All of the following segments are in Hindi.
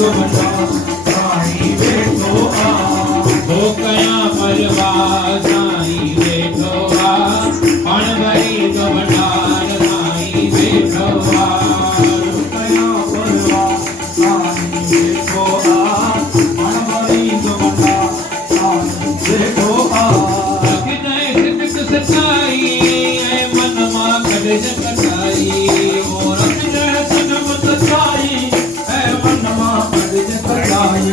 तो बता साईं वेठो आ हो कया परवाह साईं वेठो आ पण भरी तो भंडार साईं वेठो आ हो कया परवाह साईं वेठो आ पण भरी तो भंडार साईं वेठो आ कितने सिद्ध सच्चाई ऐ मन मां कड़े जगताई ओ रखने सनम सच्चाई ऐ मन मां कड़े जगताई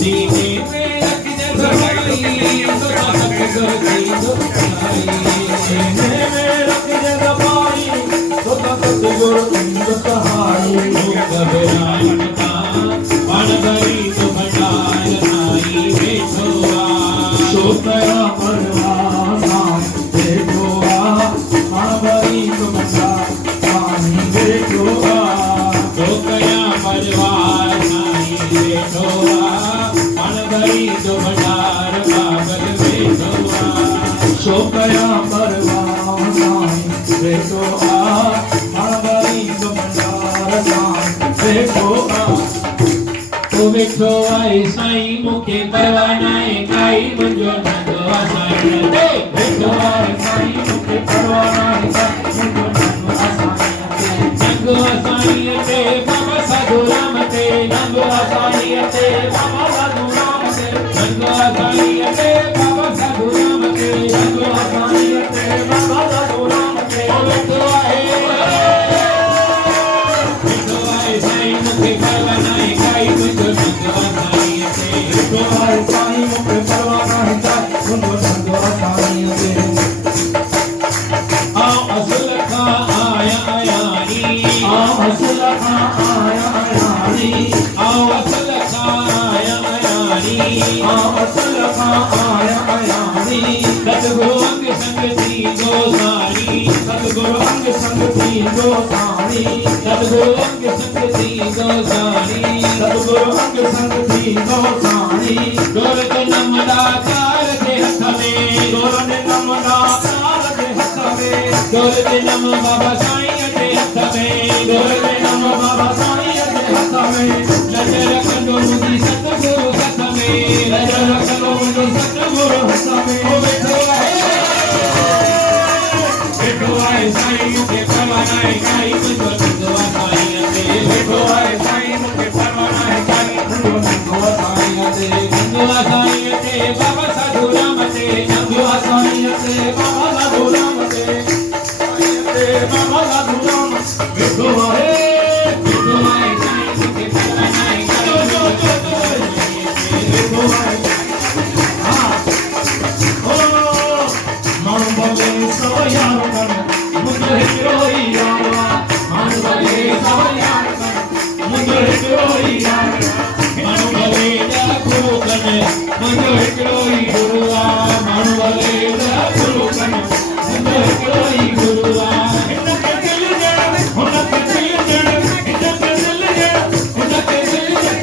दीने में रखने दवाई तो सतगुर की दुआई दीने में रखने दवाई तो सतगुर की दुआई घबराहट का मन भरी तो भंडार साईं वेठो आ सो कया परवाह साईं वेठो आ मन भरी तो भंडार साईं वेठो आ सो कया परवाह साईं वेठो आ मन भरी तो भंडार बाबल वेठो आ सो कया परवाह साईं वेठो आ मन भरी तो भंडार साईं वेठो आ ओ वेठो आए साईं मुखे परवाह नाहे काई मुंहिंजो नंदो आ साईं ते वेठो आए साईं मुखे परवाह नाहे काई मुंहिंजो नंदो आ साईं ते नंदो आ साईं ते बाबा साधू राम ते नंदो आ साईं ते बाबा साधू राम ते नंदो आ साईं ते बाबा साधू राम ते नंदो आ साईं ते बाबा साधू राम ते ओ वेठो आए साईं मुखे परवाह नाहे काई मुंहिंजो नंदो आ साईं ते वेठो आए साईं मुखे परवाह नाहे काई मुंहिंजो नंदो आ साईं ते आओ असल खां आया आयानी आओ असल खां आया आयानी आओ असल खां आया आयानी आओ असल खां आया आयानी सतगुरु अंग संग थी गोसाणी सतगुरु अंग संग थी गोसाणी सतगुरु अंग संग थी गोसाणी सतगुरु अंग संग थी गोसाणी डोर के नमदा कार दे हथ में डोर ने नमदा कार दे हथ में डोर के नम बाबा साईं दे हथ में डोर के नम बाबा साईं दे हथ में नजर रखो मुझी सतगुरु हथ में नजर रखो मुझी सतगुरु हथ में ओ बैठो आए साईं मुखे परवाह नाहे काई मुंहिंजो नंदो आ साईं ते वेठो आए साईं मुखे परवाह नाहे काई मुंहिंजो नंदो आ साईं ते नंदो आ साईं ते बाबा साधू राम ते नंदो आ साईं ते बाबा साधू राम ते साईं ते बाबा साधू राम वेठो आए साईं मुखे परवाह नाहे काई वेठो आए हां ओ माण्हू भले सो यार कर मुंहिंजो हिकिड़ो ई यार माण्हू भले सो यार कर मुंहिंजो हिकिड़ो ई यार माण्हू भले गुरू कनि मुंहिंजो हिकिड़ो ई गुरू आहे माण्हू भले गुरू कनि मुंहिंजो हिकिड़ो ई गुरू आहे हिनखे दिल ॾियण हुनखे दिल ॾियण हिनखे दिल ॾियण हुनखे दिल ॾियण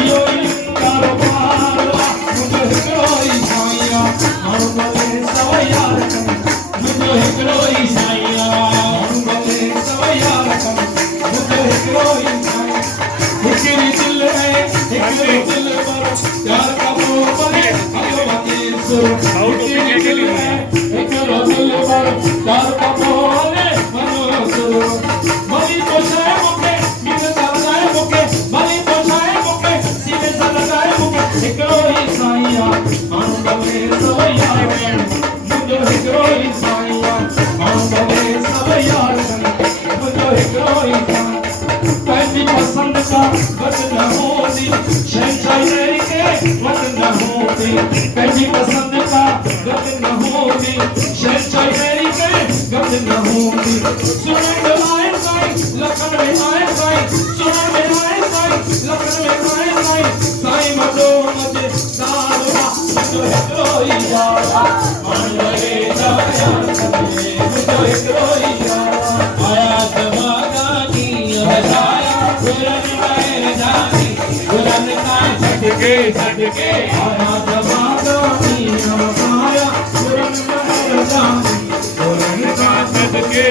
इहो ई कारोबार आहे मुंहिंजो हिकिड़ो ई साईं आहे माण्हू भले सो यार कनि मुंहिंजो हिकिड़ो ई साईं आहे माण्हू भले सो यार कनि मुंहिंजो हिकिड़ो ई साईं हिकिड़ी दिल है हिकिड़ो दिल पर प्यार का मोह पले भगवती सुर हिकिड़ी दिल है हिकिड़ो दिल पर प्यार का मोह पले भगवती सुर मरी तो शाय मुके सीने से लगाए मुके मरी तो शाय मुके सीने से लगाए मुके हिकिड़ो ई साईं आहे माण्हू भले सो यार कनि मुंहिंजो हिकिड़ो ई साईं आहे माण्हू भले सो यार कनि मुंहिंजो हिकिड़ो ई साईं पंहिंजी पसंदि का घटि न हूंदी शहंशाही के वट न हूंदी पंहिंजी पसंदि का घटि न हूंदी शहंशाही के घटि न हूंदी सुणण में आए साईं लखन में आए साईं सुणण में आए साईं लखन में आए साईं साईं मॾो मजे दारुआ मुंहिंजो हिकिड़ो ई यार माण्हू भले सो यार कनि मुंहिंजो हिकिड़ो ई यार आया तमागा ॾींहं हसाया गुरनि महर जानी गुरनि खां सदके आया तमागा ॾींहं हसाया गुरनि महर जानी गुरनि खां सदके